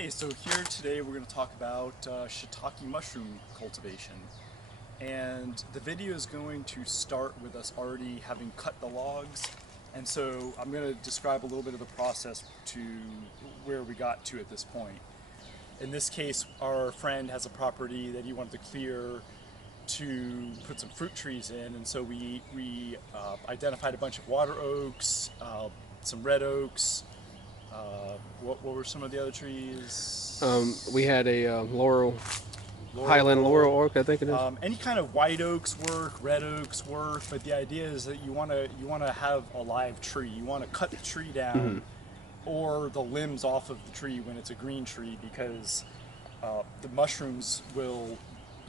Okay, so here today we're going to talk about shiitake mushroom cultivation. And the video is going to start with us already having cut the logs. And so I'm going to describe a little bit of the process to where we got to at this point. In this case, our friend has a property that he wanted to clear to put some fruit trees in, and so we identified a bunch of water oaks, some red oaks. What were some of the other trees? We had a laurel, Highland laurel oak, I think it is. Any kind of white oaks work, red oaks work, but the idea is that you want to have a live tree. You want to cut the tree down or the limbs off of the tree when it's a green tree, because the mushrooms will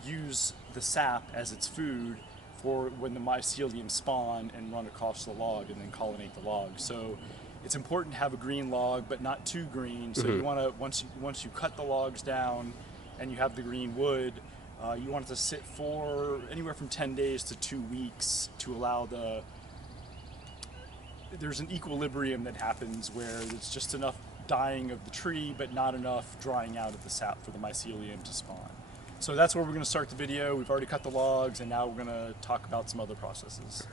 use the sap as its food for when the mycelium spawn and run across the log and then colonate the log. So it's important to have a green log, but not too green. So you want to, once you cut the logs down and you have the green wood, you want it to sit for anywhere from 10 days to 2 weeks to allow there's an equilibrium that happens where it's just enough dying of the tree, but not enough drying out of the sap for the mycelium to spawn. So that's where we're going to start the video. We've already cut the logs, and now we're going to talk about some other processes.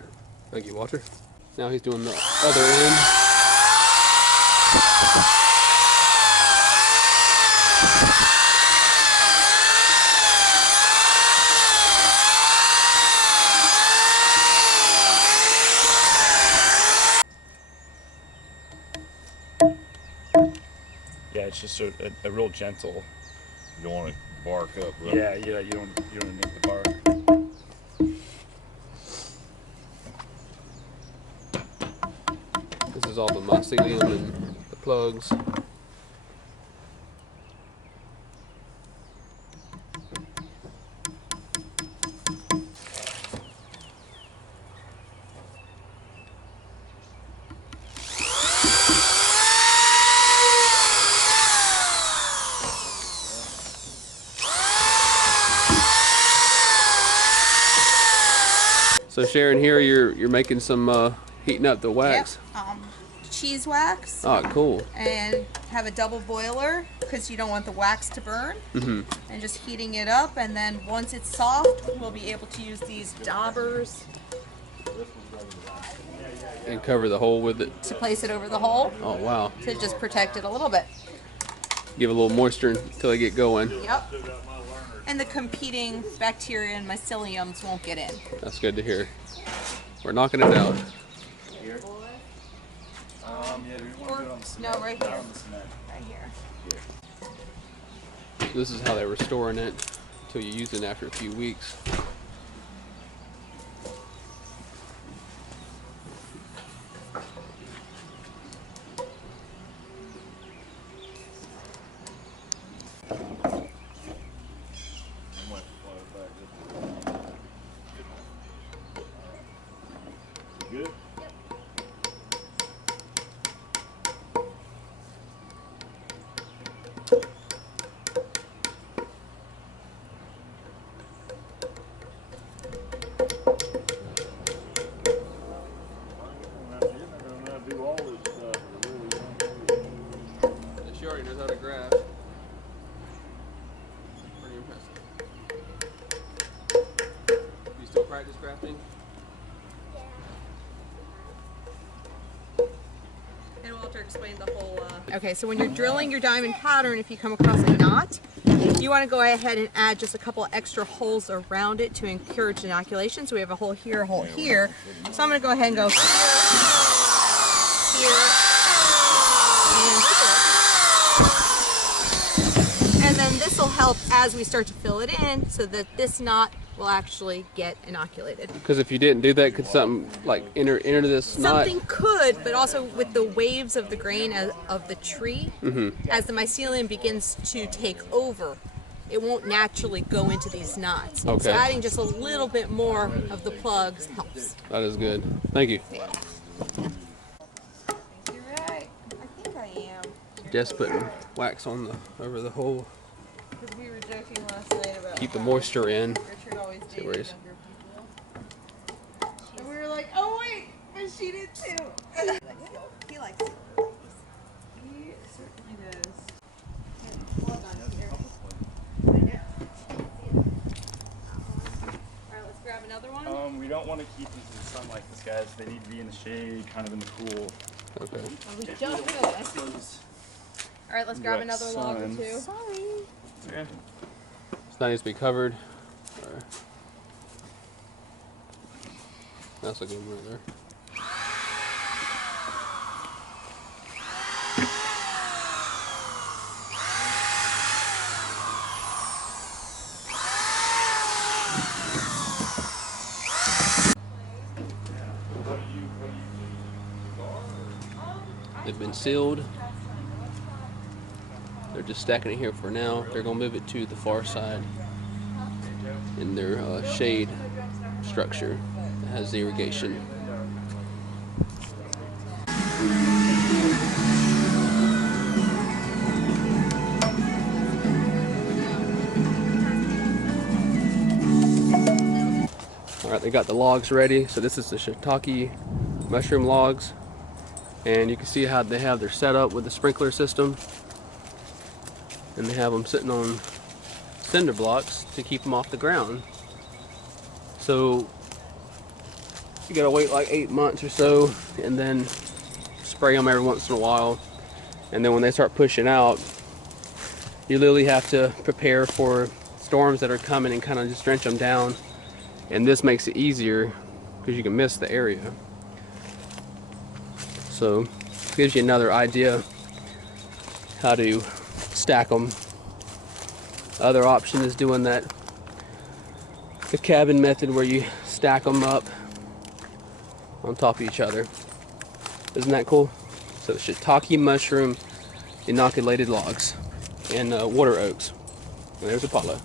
Thank you, Walter. Now he's doing the other end. Yeah, it's just a real gentle. You don't want to bark up, right? Yeah, you don't make the bark. This is all the mycelium and the plugs. So Sharon, here you're making some heating up the wax. Yep. Cheese wax. Oh, cool. And have a double boiler because you don't want the wax to burn. And just heating it up, and then once it's soft, we'll be able to use these daubers And cover the hole with it. to place it over the hole Oh, wow. to just protect it a little bit. Give it a little moisture until they get going. Yep. And the competing bacteria and myceliums won't get in. That's good to hear. We're knocking it out. Here? Yeah, do we want to do it on the cement? No, right Not here. on the cement. Right here. This is how they were storing it until you use it after a few weeks. Good? She already knows how to graft. Pretty impressive. You still practice grafting? And Walter explained the whole. Okay, so when you're drilling your diamond pattern, if you come across a knot, you want to go ahead and add just a couple extra holes around it to encourage inoculation. So we have a hole here, a hole here. So I'm going to go ahead and go here, and here. And then this will help as we start to fill it in so that this knot will actually get inoculated. Because if you didn't do that, could something like enter this knot? Something could, but also with the waves of the grain of the tree, as the mycelium begins to take over, it won't naturally go into these knots. Okay. So adding just a little bit more of the plugs helps. That is good. Thank you. You're right. I think I am. Just putting wax on over the hole. Because we were joking last night about Keep the how moisture in. Richard always dated where younger he's- people. And we were like, oh wait, but she did too. He likes it. He certainly does. we don't want to keep these in the sun like this, guys. They need to be in the shade, kind of in the cool. Okay. We just finished. All right, let's grab another log or two. Sorry. Okay. So that needs to be covered. Alright. That's a good one right there. They've been sealed. They're just stacking it here for now. They're gonna move it to the far side in their shade structure that has the irrigation. All right, they got the logs ready. So this is the shiitake mushroom logs. And you can see how they have their setup with the sprinkler system. And they have them sitting on cinder blocks to keep them off the ground. So you gotta wait like 8 months or so and then spray them every once in a while. And then when they start pushing out, you literally have to prepare for storms that are coming and kind of just drench them down. And this makes it easier because you can miss the area. So gives you another idea how to stack them. Other option is doing the cabin method where you stack them up on top of each other. Isn't that cool? So shiitake mushroom inoculated logs and water oaks. And there's Apollo.